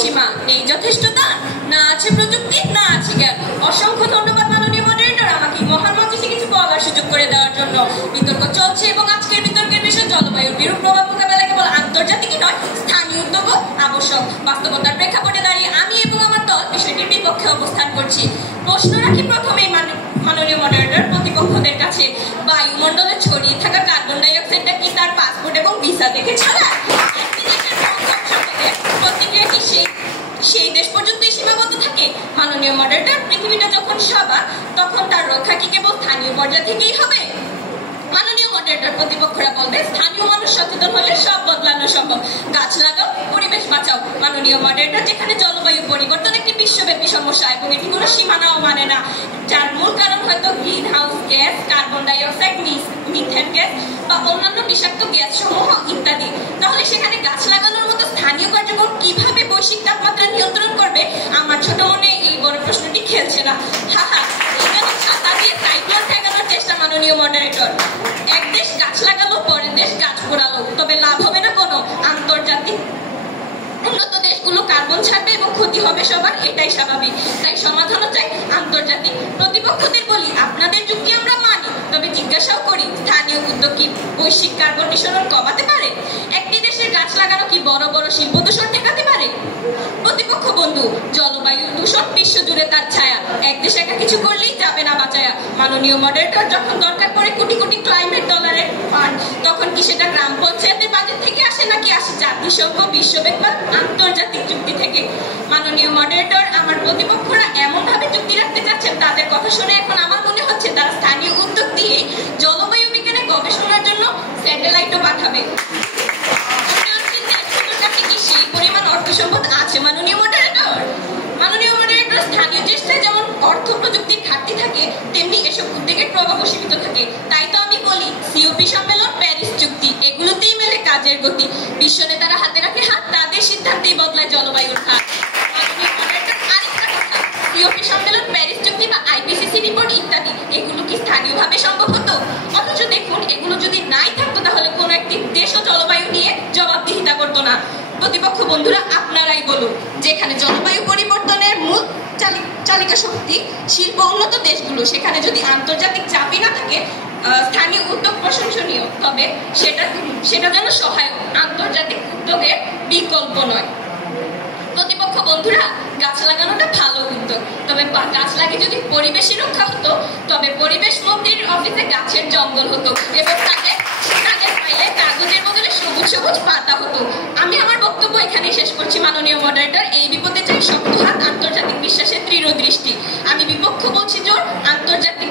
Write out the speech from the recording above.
সীমা, নেই যথেষ্টতা, না আছে প্রযুক্তি, না আছে জ্ঞান। অসংখ্য ধন্যবাদ মাননীয় মডারেটর আমাকে মহান মঞ্চে কিছু বলার সুযোগ করে দেওয়ার জন্য। বিতর্ক চলছে এবং আজকের বিতর্কের বিষয় জলবায়ুর বিরূপ প্রভাব মোকাবেলা কেবল আন্তর্জাতিকই নয়, স্থানীয় উদ্যোগও আবশ্যক। বাস্তবতার প্রেক্ষাপটে দাঁড়িয়ে আমি এবং আমার দল বিষয়টির বিপক্ষে অবস্থান করছি। প্রশ্ন রাখি প্রথমেই মাননীয় মডারেটর প্রতিপক্ষদের কাছে, বায়ুমণ্ডলে ছড়িয়ে থাকা কার্বন ডাই অক্সাইডটা কি তার পাসপোর্ট এবং ভিসা দেখে ছাড়া? একটি দেশের প্রতিক্রিয়া কি সেই দেশ পর্যন্তই সীমাবদ্ধ থাকে? মাননীয় মডারেটর, পৃথিবীটা যখন সবার, তখন তার রক্ষা কি কেবল স্থানীয় পর্যায় থেকেই হবে? মাননীয় মডারেটর, প্রতিপক্ষরা বলবে স্থানীয় মানুষ সচেতন হলে সব বদলানো সম্ভব। গাছ লাগাও, পরিবেশ বাঁচাও। মাননীয় মডারেটর, যেখানে জলবায়ু পরিবর্তন একটি বিশ্বব্যাপী সমস্যা এবং এটি কোনো সীমানাও মানে না, যার মূল কারণ হয়তো green house gas, carbon die oxide, methane gas বা অন্যান্য বিষাক্ত গ্যাস সমূহ ইত্যাদি, তাহলে সেখানে গাছ লাগানোর মতো স্থানীয় কার্যক্রম কিভাবে বৈশ্বিক তাপমাত্রা নিয়ন্ত্রণ করবে? আমার ছোট মনে এই বড় প্রশ্নটি খেলছে না। হাহা, এখানে ছাতা দিয়ে সাইক্লোন ঠেকানোর চেষ্টা। মাননীয় মডারেটর, এক দেশ গাছ লাগালো, পরের দেশ গাছ পোড়ালো, তবে লাভ হবে না কোনো। আন্তর্জাতিক উন্নত দেশগুলো কার্বন ছাড়বে এবং ক্ষতি হবে সবার, এটাই স্বাভাবিক। তাই সমাধানও চাই আন্তর্জাতিক। প্রতিপক্ষদের বলি, আপনাদের যুক্তি আমরা মানি, তবে জিজ্ঞাসাও করি, স্থানীয় উদ্যোগ কি বৈশ্বিক কার্বন নিঃসরণ কমাতে পারে? একটি দেশের গাছ লাগানো কি বড় বড় শিল্প দূষণ ঠেকাতে পারে? প্রতিপক্ষ বন্ধু, জলবায়ু দূষণ বিশ্বজুড়ে তার ছায়া, এক দেশ একা কিছু করলেই যাবে না বাঁচায়া। মাননীয় মডারেটর, যখন দরকার পড়ে কোটি কোটি ক্লাইমেট ডলারের ফান্ড, তখন কি সেটা গ্রাম পঞ্চায়েতের বাজেট থেকে আসে নাকি আসে জাতিসংঘ, বিশ্বব্যাংক বা আন্তর্জাতিক চুক্তি থেকে? মাননীয় মডারেটর, আমার প্রতিপক্ষরা এমন ভাবে চুক্তি রাখতে চাচ্ছেন, তাদের কথা শুনে এখন আমার মনে হচ্ছে তারা স্থানীয় উদ্যোগ দিয়ে জলবায়ু বিজ্ঞানে গবেষণার জন্য স্যাটেলাইটও পাঠাবে। সেই পরিমাণ অর্থ সম্পদ আছে মাননীয় মডারেটর? মাননীয় মডারেটর, স্থানীয় চেষ্টায় যেমন অর্থ প্রযুক্তির ঘাটতি থাকে, তেমনি এসব উদ্যোগের প্রভাব সীমিত থাকে। তাই তো আমি বলি, সিওপি সম্মেলন, প্যারিস চুক্তি, এগুলোতেই মেলে কাজের গতি। বিশ্ব নেতারা হাতে রাখে হাত, তাদের সিদ্ধান্তেই বদলায় জলবায়ুর হার। মাননীয় মডারেটর, আরেকটা কথা, সিওপি সম্মেলন, প্যারিস চুক্তি বা আইপিসিসি রিপোর্ট ইত্যাদি, এগুলো কি স্থানীয়ভাবে সম্ভব হতো? অথচ দেখুন, এগুলো যদি নাই থাকতো, তাহলে কোনো একটি দেশও জলবায়ু নিয়ে জবাবদিহিতা করতো না। প্রতিপক্ষ বন্ধুরা, আপনারাই বলুন, যেখানে জলবায়ু পরিবর্তনের মূল চালিকা শক্তি শিল্প উন্নত দেশগুলো, সেখানে যদি আন্তর্জাতিক চাপই না থাকে, স্থানীয় উদ্যোগ প্রশংসনীয়, তবে সেটা যেন সহায়ক, আন্তর্জাতিক উদ্যোগের বিকল্প নয়। প্রতিপক্ষ বন্ধুরা, গাছ লাগানোটা ভালো উদ্যোগ, তবে গাছ লাগিয়ে যদি পরিবেশই রক্ষা হতো, তবে পরিবেশ মন্ত্রীর অফিসে গাছের জঙ্গল হতো এবং তাদের পাইলে কাগজের বদলে সবুজ সবুজ পাতা হতো। আমি আমার বক্তব্য এখানে শেষ করছি। মাননীয় মডারেটর, এই বিপদে চাই শক্ত হাত, আন্তর্জাতিক বিশ্বাসের দৃঢ় দৃষ্টি। আমি বিপক্ষ বলছি জোর, আন্তর্জাতিক